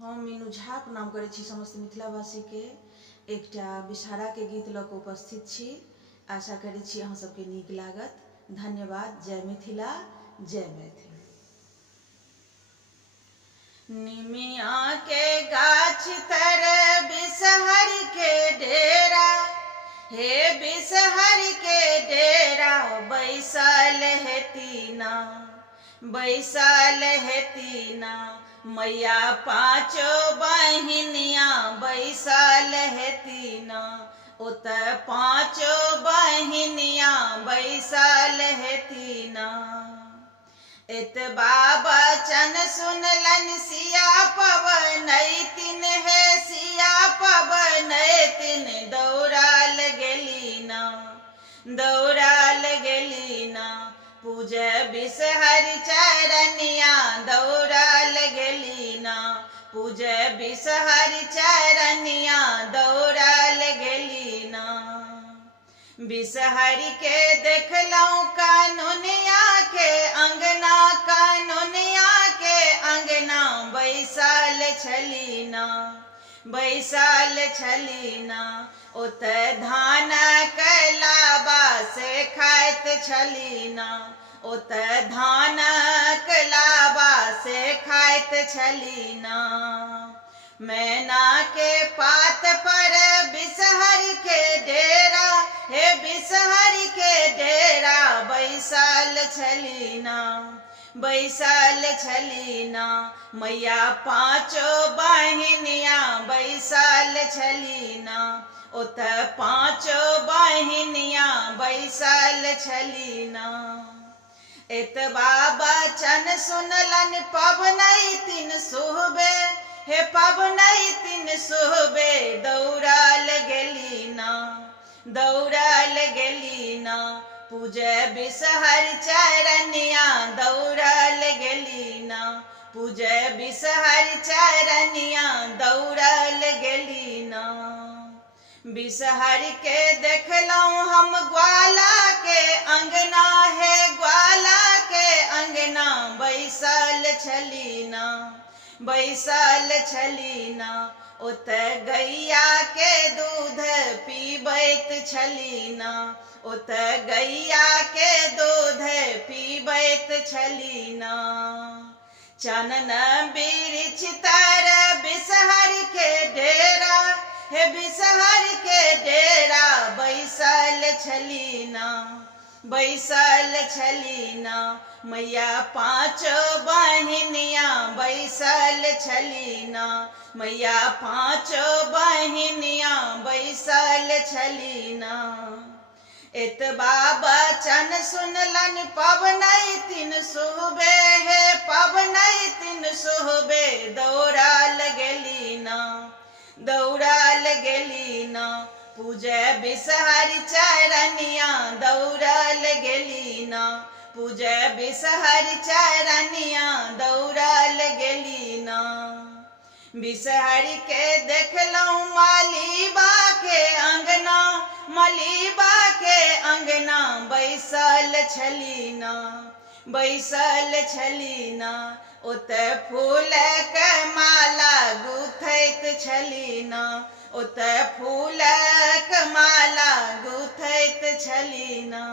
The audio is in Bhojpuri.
हम मीनू झा प्रणाम करै छी समस्त मिथिलावासी के एकटा विषहारा के गीत लऽ कऽ उपस्थित छी। आशा करै छी अहाँ सबके नीक लागत। धन्यवाद। जय मिथिला, जय मैथिल। निमिया के गाछ तर बिषहर के डेरा, हे बिषहर के डेरा बैसल हेतीना, बैसल हेतीना। मैया पाँचो बहिनिया बैसल हेतीना, ओत पाँचो बहिनिया बैसल हेतीना। एतबा बचन सुनलन सिया पवनैतिन, हे सिया पवनैतिन। दौड़ाल गेलीना, दौड़ाल गेलीना। पूजे बिषहर चरनिया दौड़ाल गेलीना, पूजे बिषहर चरनिया दौड़ाल गेलीना। बिषहर के देखलौं कानूनिया के अंगना, कानूनिया के अंगना बैसल छलीना, बैसल छलीना। ओत धान कलाबा से खाइत छलीना, ओत धान कलाबा से खाइत छलीना। मैना के पात पर बिषहर के डेरा, हे बिषहर के डेरा बैसल छलीना, बैसल छलीना। मैया पाँचो बहिनिया बैसल छलीना, ओत पाँचो बहिनिया बैसल छलीना। एतबा बचन सुनलन पवनैतिन सुहबे, हे पवनैतिन सुहबे। दौड़ाल गेलीना, दौड़ाल गेलीना। पूजे बिषहर चरनिया दौड़ाल गेलीना, पूजे बिषहर चरनिया दौड़ाल गेलीना। बिषहर के देखलौं हम ग्वाला के अंगना, हे ग्वाला के अंगना बैसल छलीना, बैसल छलीना। ओत गैया के दूध पीबैत छलीना, ओत गैया के दूध पीबैत छलीना। चनन बिरिछ तर बिषहर के डेरा, हे बिषहर के डेरा बैसल छलीना, बैसल छलीना। मैया पाँचो बहिनिया बैसल छलीना, मैया पाँचो बहिनिया बैसल छलीना। एतबा बचन सुनलन पवनैतिन सुहबे, हे पवनैतिन सुहबे। दौड़ाल गेलीना, दौड़ाल गेलीना। पूजे बिषहर चरनिया दौड़ाल गेलीना, पूजे बिषहर चरनिया दौड़ाल गेलीना। बिषहर के देखलौं मालीबा के अंगना, मलीबा के अंगना बैसल छलीना, बैसल छलीना। ओत फूल के माला गुथैत छलीना, ओत फूल के माला गुथैत छलीना।